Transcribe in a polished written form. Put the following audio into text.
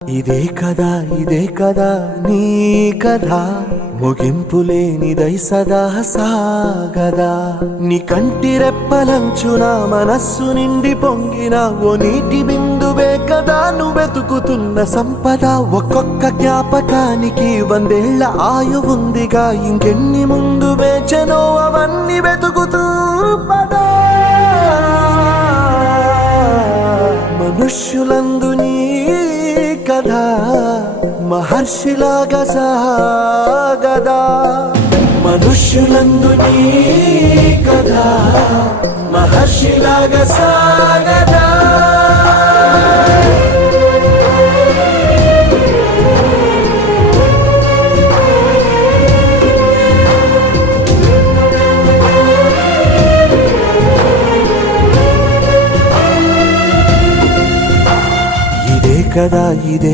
ఇదే కదా నీ కథ ముగింపులేనిదై సదా సాగదా నీ కంటి రెప్పలంచున మనస్సు నిండి పొంగిన ఓ నీటి బిందువే కదా నువ్వెతుకుతున్న సంపద ఒక్కొక్క జ్ఞాపకానికి 100 ఏళ్ల ఆయువుందిగా ఇంకెన్ని ముందు వేచనో అవన్నీ వెతుకుతూ పదా మనుష్యులందు నీ కథ మహర్షిలాగా సాగదా మనుష్యులందు నీ కథ మహర్షిలాగా సాగదా ఇదే